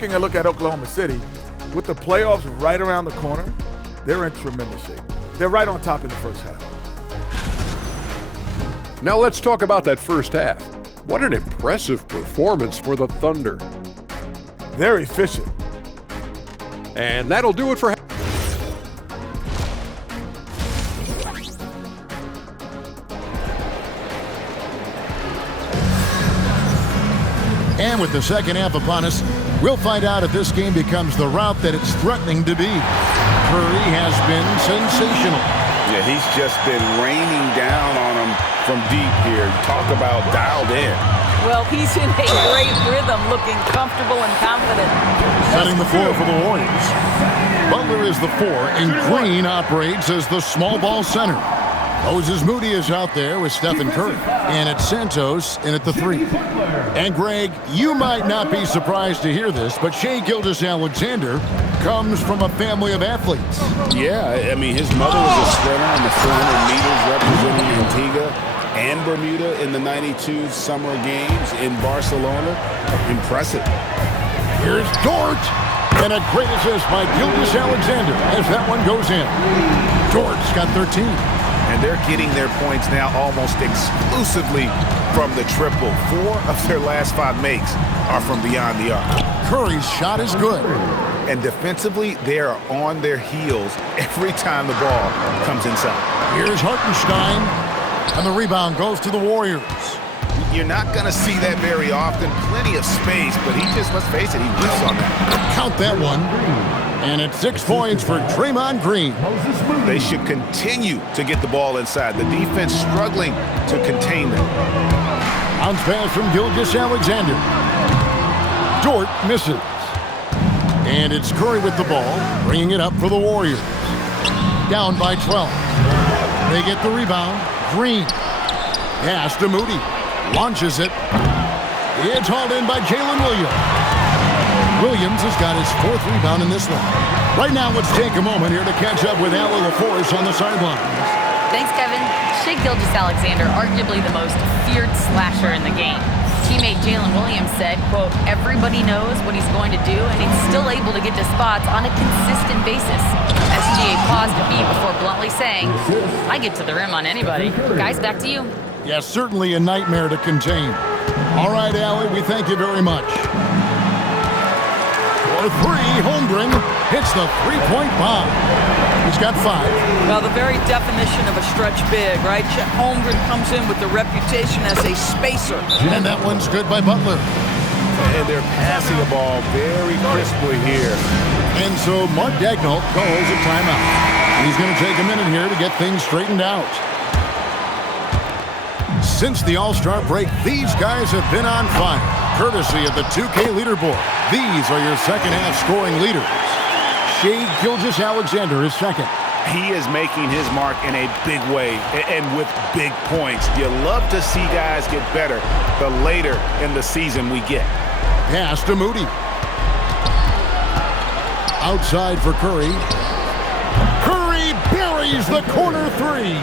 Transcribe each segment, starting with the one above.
Taking a look at Oklahoma City, with the playoffs right around the corner, they're in tremendous shape. They're right on top in the first half. Now let's talk about that first half. What an impressive performance for the Thunder. They're efficient. And that'll do it for And with the second half upon us, we'll find out if this game becomes the route that it's threatening to be. Curry has been sensational. Yeah, he's just been raining down on him from deep here. Talk about dialed in. Well, he's in a great rhythm, looking comfortable and confident. Setting the floor for the Warriors. Butler is the 4, and Green operates as the small ball center. Moses Moody is out there with Stephen Curry, and it's Santos in at the 3. And Greg, you might not be surprised to hear this, but Shai Gilgeous-Alexander comes from a family of athletes. Yeah, I mean, his mother was a sprinter on the 400 meters representing Antigua and Bermuda in the '92 Summer Games in Barcelona. Impressive. Here's Dort, and a great assist by Gilgeous-Alexander as that one goes in. Dort's got 13. And they're getting their points now almost exclusively from the triple. 4 of their last 5 makes are from beyond the arc. Curry's shot is good. And defensively, they are on their heels every time the ball comes inside. Here's Hartenstein, and the rebound goes to the Warriors. You're not going to see that very often. Plenty of space, but he just, let's face it, he whiffs on that. Count that one. And it's 6 points for Draymond Green. They should continue to get the ball inside. The defense struggling to contain them. Bounce pass from Gilgeous-Alexander. Dort misses. And it's Curry with the ball, bringing it up for the Warriors. Down by 12. They get the rebound. Green. Pass to Moody. Launches it. It's hauled in by Jalen Williams. Williams has got his 4th rebound in this one. Right now, let's take a moment here to catch up with Allie LaForce on the sidelines. Thanks, Kevin. Shai Gilgeous-Alexander, arguably the most feared slasher in the game. Teammate Jalen Williams said, quote, everybody knows what he's going to do, and he's still able to get to spots on a consistent basis. SGA paused a beat before bluntly saying, I get to the rim on anybody. Guys, back to you. Yes, certainly a nightmare to contain. All right, Allie, we thank you very much. For 3, Holmgren hits the 3-point bomb. He's got 5. Well, the very definition of a stretch big, right? Chet Holmgren comes in with the reputation as a spacer. And that one's good by Butler. And they're passing the ball very crisply here. And so Mark Daigneault calls a timeout. He's going to take a minute here to get things straightened out. Since the All-Star break, these guys have been on fire, courtesy of the 2K leaderboard. These are your second-half scoring leaders. Shai Gilgeous-Alexander is second. He is making his mark in a big way and with big points. You love to see guys get better the later in the season we get. Pass to Moody. Outside for Curry. Curry buries the corner 3.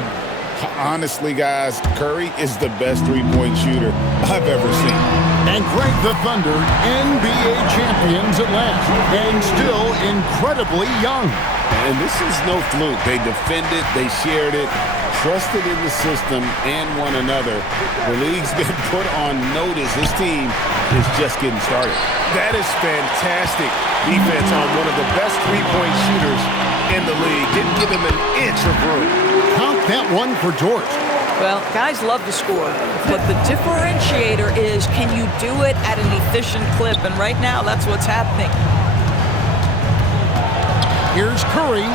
Honestly, guys, Curry is the best three-point shooter I've ever seen. And Greg, the Thunder, NBA champions at last, and still incredibly young. And this is no fluke. They defended, they shared it, trusted in the system and one another. The league's been put on notice. This team is just getting started. That is fantastic defense on one of the best three-point shooters in the league. Didn't give him an inch of room. Count that one for Dort. Well, guys love to score, but the differentiator is, can you do it at an efficient clip? And right now, that's what's happening. Here's Curry.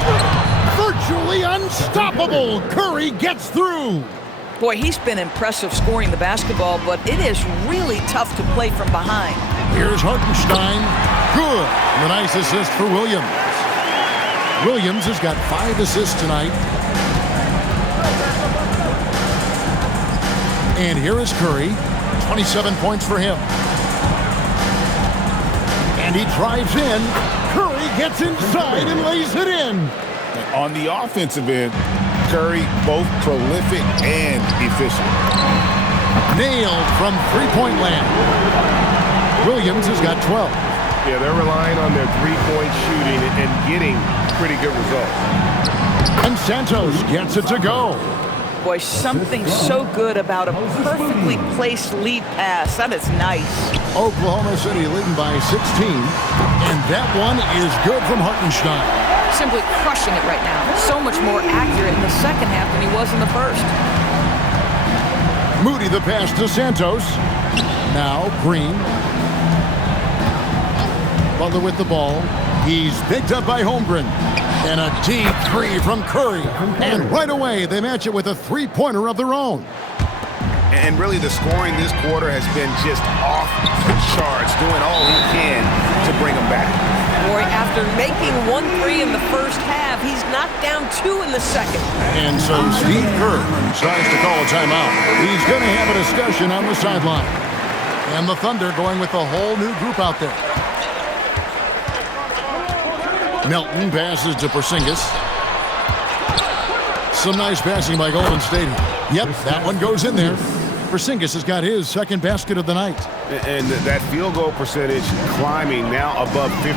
Virtually unstoppable. Curry gets through. Boy, he's been impressive scoring the basketball, but it is really tough to play from behind. Here's Hartenstein. Good. And a nice assist for Williams. Williams has got 5 assists tonight. And here is Curry. 27 points for him. And he drives in. Curry gets inside and lays it in. On the offensive end, Curry both prolific and efficient. Nailed from three-point land. Williams has got 12. Yeah, they're relying on their three-point shooting and getting pretty good results. And Santos gets it to go. Boy, something so good about a perfectly placed lead pass. That is nice. Oklahoma City leading by 16. And that one is good from Hartenstein. Simply crushing it right now. So much more accurate in the second half than he was in the first. Moody the pass to Santos. Now Green. Butler with the ball. He's picked up by Holmgren. And a deep three from Curry. And right away, they match it with a three-pointer of their own. And really, the scoring this quarter has been just off the charts, doing all he can to bring them back. Boy, after making 1-3 in the first half, he's knocked down 2 in the second. And so Steve Kerr tries to call a timeout. He's going to have a discussion on the sideline. And the Thunder going with a whole new group out there. Melton passes to Porzingis. Some nice passing by Golden State. Yep, that one goes in there. Porzingis has got his second basket of the night. And that field goal percentage climbing now above 50%.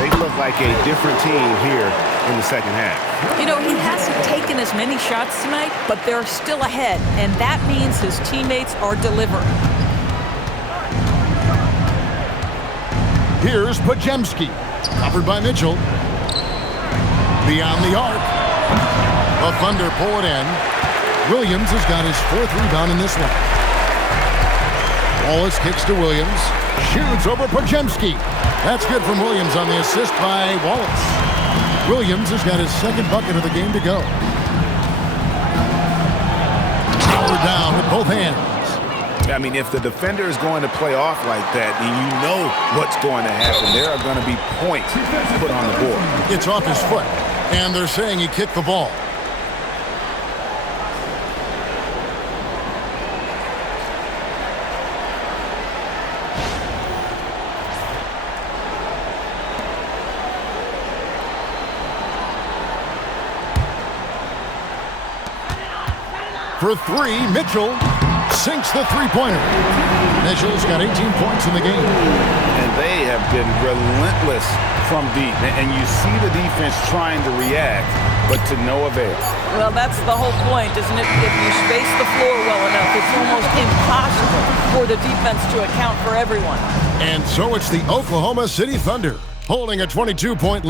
They look like a different team here in the second half. You know, he hasn't taken as many shots tonight, but they're still ahead, and that means his teammates are delivering. Here's Podziemski. Covered by Mitchell. Beyond the arc. The Thunder pull it in. Williams has got his 4th rebound in this one. Wallace kicks to Williams. Shoots over Podziemski. That's good from Williams on the assist by Wallace. Williams has got his second bucket of the game to go. Powered down with both hands. I mean, if the defender is going to play off like that, then you know what's going to happen. There are going to be points put on the board. It's off his foot, and they're saying he kicked the ball. For 3, Mitchell sinks the three-pointer. Mitchell's got 18 points in the game. And they have been relentless from deep. And you see the defense trying to react, but to no avail. Well, that's the whole point, isn't it? If you space the floor well enough, it's almost impossible for the defense to account for everyone. And so it's the Oklahoma City Thunder holding a 22-point lead.